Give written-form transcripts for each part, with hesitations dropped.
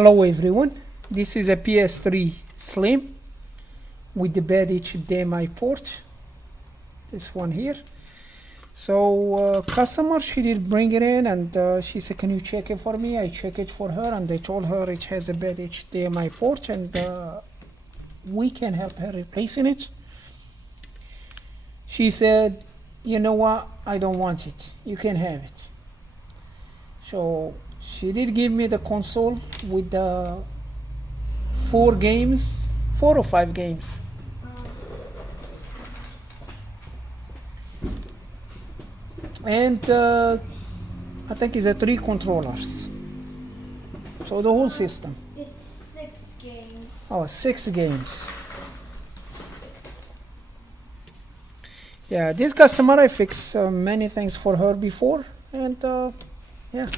Hello everyone, this is a ps3 Slim with the bad HDMI port, this one here. So customer, she did bring it in and she said, can you check it for me? I checked it for her and I told her it has a bad HDMI port and we can help her replacing it. She said, you know what, I don't want it, you can have it. So she did give me the console with the 4 or 5 games. And I think it's 3 controllers. So the whole system. It's 6 games. Oh, 6 games. Yeah, this customer, I fixed many things for her before, and yeah.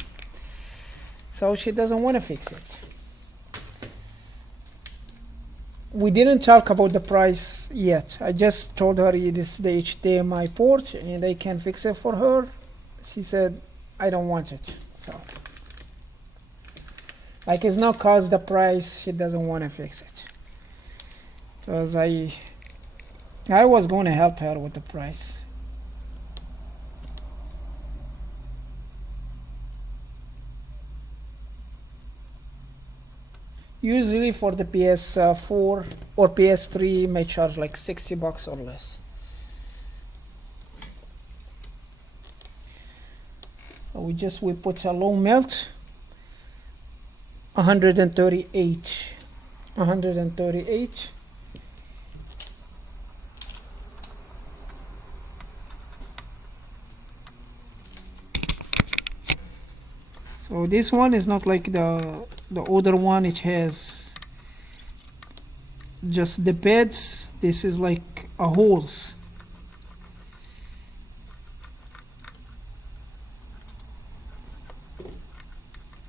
So she doesn't want to fix it. We didn't talk about the price yet. I just told her it is the HDMI port and I can fix it for her. She said, I don't want it. So, like, it's not cause the price, she doesn't want to fix it. Because I was going to help her with the price. Usually for the PS4 or PS3 may charge like $60 or less. So we put a low melt 138. So this one is not like the other one, it has just the pads. This is like a holes.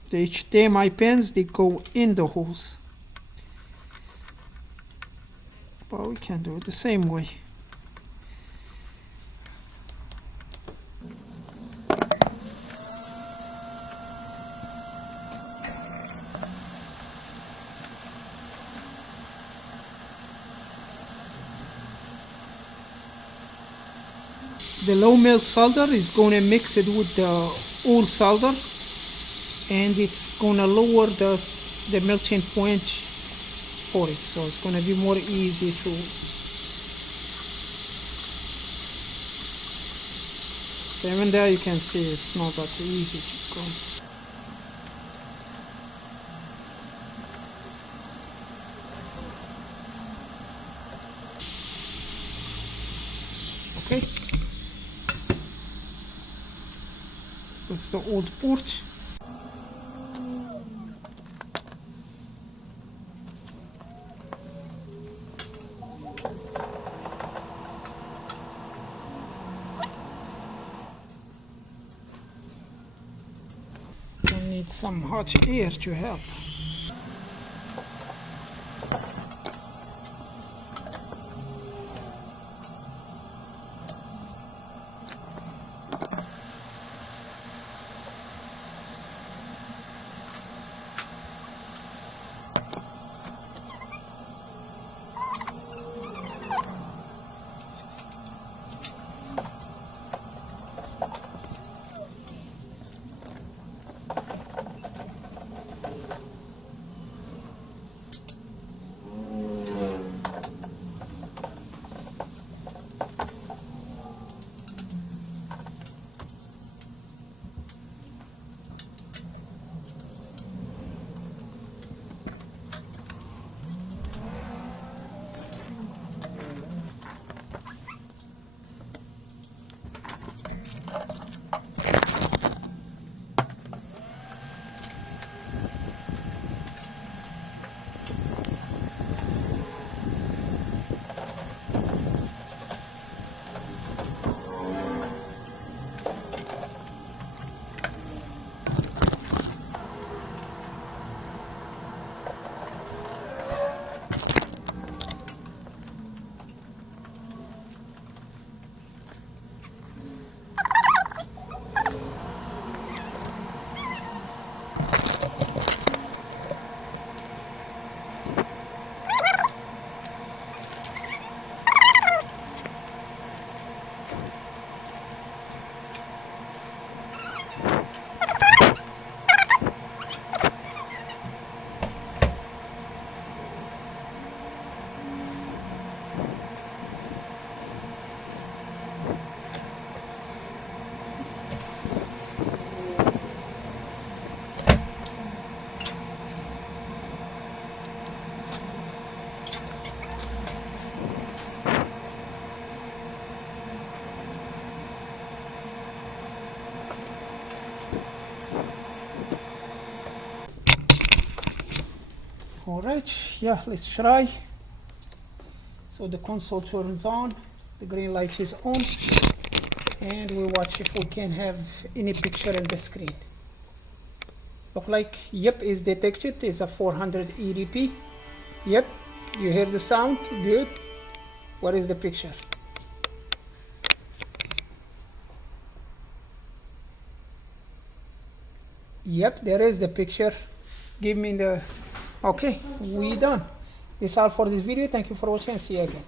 The HDMI pins, they go in the holes, but we can do it the same way. The low melt solder is going to mix it with the old solder, and it's going to lower the melting point for it, so it's going to be more easy to. Even there you can see it's not that easy to go. Okay. That's the old port. We'll need some hot air to help. All right, yeah, let's try. So the console turns on, the green light is on, and we watch if we can have any picture in the screen. Look like, yep, is detected. It's a 480p. Yep, you hear the sound. Good. What is the picture? Yep, there is the picture. Give me the... Okay, we done. That's all for this video. Thank you for watching and see you again.